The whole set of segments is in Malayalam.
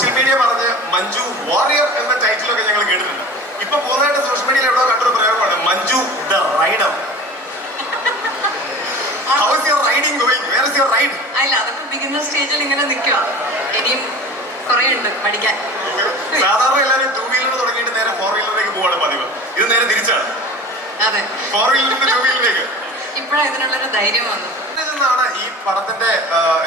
സോഷ്യൽ മീഡിയ പറഞ്ഞ് മഞ്ജു വാറിയർ എന്ന ടൈറ്റിലൊക്കെ ഞങ്ങൾ കേട്ടിട്ടുണ്ട്. ഇപ്പൊ കൂടുതലായിട്ട് സോഷ്യൽ മീഡിയയിൽ എവിടെ കണ്ടൊരു പ്രയോഗമാണ് Manju the rider. How is your riding going? Where is your ride? അല്ല, അതൊക്കെ ബിഗിനർ സ്റ്റേജിൽ ഇങ്ങനെ നിൽക്കുക. ഇനിയും കുറേ ഉണ്ട് പഠിക്കാൻ. സാധാരണ എല്ലാവരും ടൂ വീലർ തുടങ്ങിയിട്ട് നേരെ ഫോർ വീലറിലേക്ക് പോവാണ് പതിവ്. ഇത് നേരെ തിരിച്ചാണ്. അതെ, ഫോർ വീലറിന്റെ ടൂ വീലറിലേക്ക് ഇപ്പോഴാണ് ഇതിനുള്ളൊരു ധൈര്യം വന്നത്. ാണ് ഈ പടത്തിന്റെ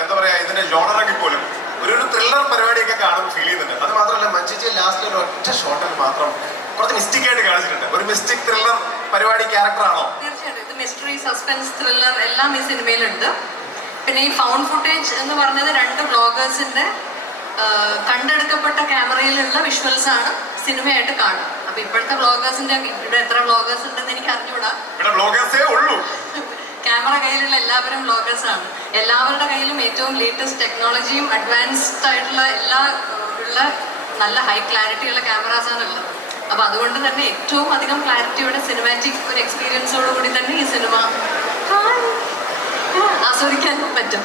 എന്താ പറയാ ഇതിന്റെ ജോണറൊക്കെ പോലും ഒരു ത്രില്ലർ പരിപാടിയൊക്കെ കാണുമ്പോൾ ഫീൽ ചെയ്യുന്നുണ്ട്. അത് മാത്രമല്ല മഞ്ജുജി ലാസ്റ്റിൽ ഒരു ഒറ്റ ഷോട്ടിൽ മാത്രം കുറച്ച് മിസ്റ്റേക്ക് ആയിട്ട് കാണിച്ചിട്ടുണ്ട്. ഒരു മിസ്റ്റേക്ക് ത്രില്ലർ പരിപാടി ക്യാരക്ടർ ആണോ? തീർച്ചയായിട്ടും ഇത് മിസ്റ്ററി, സസ്പെൻസ്, ത്രില്ലർ എല്ലാം ഈ സിനിമയിലുണ്ട്. പിന്നെ ഈ ഫൗണ്ട് ഫുട്ടേജ് എന്ന് പറഞ്ഞത് 2 വ്ളോഗേഴ്സിന്റെ കണ്ടെടുക്കപ്പെട്ട ക്യാമറയിലുള്ള വിഷ്വൽസ് ആണ് സിനിമയായിട്ട് കാണുക. അപ്പൊ ഇപ്പോഴത്തെ വ്ളോഗേഴ്സിന്റെ ഇവിടെ എത്ര വ്ളോഗേഴ്സ് ഉണ്ടെന്ന് എനിക്ക് അറിഞ്ഞുകൂടാ. ക്യാമറ കയ്യിലുള്ള എല്ലാവരും വ്ളോഗേഴ്സ് ആണ്. എല്ലാവരുടെ കയ്യിലും ഏറ്റവും ലേറ്റസ്റ്റ് ടെക്നോളജിയും അഡ്വാൻസ്ഡ് ആയിട്ടുള്ള ഉള്ള നല്ല ഹൈ ക്ലാരിറ്റിയുള്ള ക്യാമറാസ് ആണ് ഉള്ളത്. അപ്പൊ അതുകൊണ്ട് തന്നെ ഏറ്റവും അധികം ക്ലാരിറ്റിയുടെ സിനിമാറ്റിക് ഒരു എക്സ്പീരിയൻസോട് കൂടി തന്നെ ഈ സിനിമ ആസ്വദിക്കാൻ പറ്റും.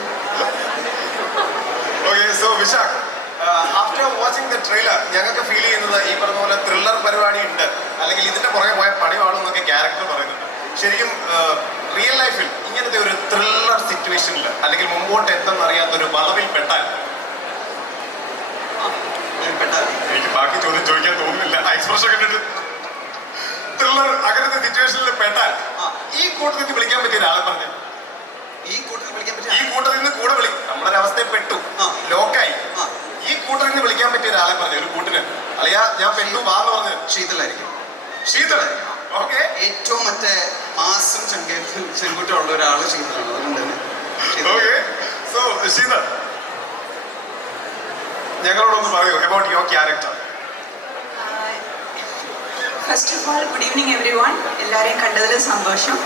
ആഫ്റ്റർ വാച്ചിങ് ദ ട്രെയിലർ ഞങ്ങൾക്ക് ഫീൽ ചെയ്യുന്നത് ഈ പറഞ്ഞ പോലെ ത്രില്ലർ പരിപാടി ഉണ്ട്, അല്ലെങ്കിൽ ഇതിന്റെ പുറകെ പോയ പണി വാടുന്നൊക്കെ ക്യാരക്ടർ പറയുന്നുണ്ട്. ശരിക്കും റിയൽ ലൈഫിൽ ഇങ്ങനത്തെ ഒരു ത്രില്ലർ സിറ്റുവേഷനിൽ അല്ലെങ്കിൽ മുമ്പോട്ട് എന്തെന്നറിയാത്തൊരു വളവിൽ പെട്ടാൽ എനിക്ക് ബാക്കി ചോദ്യം ചോദിക്കാൻ തോന്നുന്നില്ല. എക്സ്പ്രഷൻ കണ്ടിട്ട് ത്രില്ലർ അങ്ങനത്തെ സിറ്റുവേഷനിൽ പെട്ടാൽ ഈ കൂട്ടത്തിൽ നിന്ന് വിളിക്കാൻ പറ്റിയ ഒരാളെ പറഞ്ഞു. ഈ കൂട്ടത്തിൽ നിന്ന് കൂടെ വിളി നമ്മുടെ അവസ്ഥയിൽ പെട്ടു, ലോക്കായി. ഈ കൂട്ടത്തിൽ നിന്ന് വിളിക്കാൻ പറ്റിയ ഒരാളെ പറഞ്ഞു, ഒരു കൂട്ടിന് അളിയാ ഞാൻ പെട്ടു വാന്ന് പറഞ്ഞ്. ശീതളായിരിക്കും. ശീതളായിരിക്കും. ഓക്കെ, ഏറ്റവും മറ്റേ മാസം ചെങ്കുറ്റുള്ള ഒരാള് ശീതളാണ്. അതുകൊണ്ട് തന്നെ ശീതൾ ഞങ്ങളോടൊന്ന് പറയൂ about your character. First of all good evening every one. എല്ലാവരെയും കണ്ടതിൽ സന്തോഷം.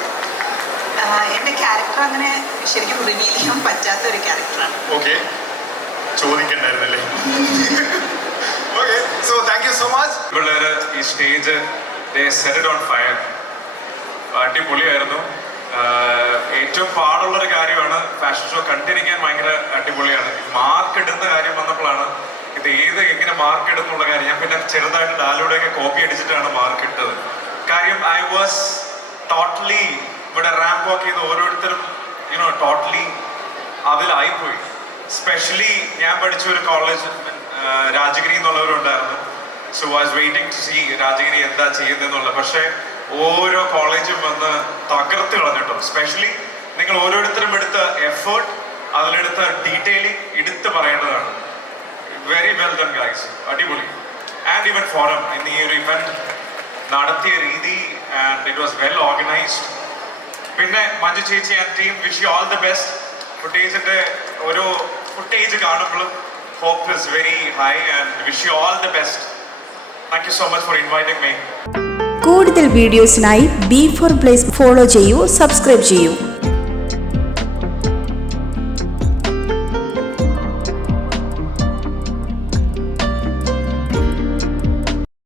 എൻ്റെ ക്യാരക്ടർ അങ്ങനെ ശരിക്കും റിവീൽ ചെയ്യാൻ പറ്റാത്ത ഒരു ക്യാരക്ടറാണ്. ഓക്കെ, ചോദിക്കണ്ടായിരുന്നല്ലേ. Okay, so thank you so much. പിള്ളേര് ഈ stage set it on fire. അടിപൊളിയായിരുന്നു. ഏറ്റവും പാടുള്ളൊരു കാര്യമാണ് ഫാഷൻ ഷോ കണ്ടിരിക്കാൻ ഭയങ്കര അടിപൊളിയാണ്. മാർക്ക് ഇടുന്ന കാര്യം വന്നപ്പോഴാണ് ഇത് എങ്ങനെ മാർക്ക് ഇടുന്നുള്ള കാര്യം ഞാൻ പിന്നെ ചെറുതായിട്ട് ഡാലൂടെയൊക്കെ കോപ്പി അടിച്ചിട്ടാണ് മാർക്ക് ഇട്ടത്. കാര്യം ഐ വാസ് ടോട്ടലി ഇവിടെ റാമ്പ് വാക്ക് ചെയ്ത് ഓരോരുത്തരും ടോട്ടലി അതിലായിപ്പോയി. സ്പെഷ്യലി ഞാൻ പഠിച്ച ഒരു കോളേജ് രാജഗിരി എന്നുള്ളവരുണ്ടായിരുന്നു. So I was waiting to see Rajagiri എന്താ ചെയ്യുന്നതെന്നുള്ളത്. പക്ഷേ ഓരോ കോളേജും വന്ന് തകർത്ത് കളഞ്ഞിട്ടോ. സ്പെഷ്യലി നിങ്ങൾ ഓരോരുത്തരും എടുത്ത എഫേർട്ട്, അതിലെടുത്ത ഡീറ്റെയിലിംഗ് എടുത്ത് പറയേണ്ടതാണ്. വെരി വെൽ ഡൺ ഗൈസ്, അടിപൊളി. ആൻഡ് ഈവൻ ഫോറം ഇന്ന് ഈ ഒരു ഇവന്റ് നടത്തിയ രീതി and it was well organised. പിന്നെ മഞ്ജു ചേച്ചി and team wish you all the best. ഫുട്ടേജിന്റെ ഓരോ ഫുട്ടേജ് കാണുമ്പോഴും hope is very high and wish you all the best. Thank you so much for inviting me. കൂടുതൽ വീഡിയോസിനായി B4 Place ഫോളോ ചെയ്യൂ, സബ്സ്ക്രൈബ് ചെയ്യൂ.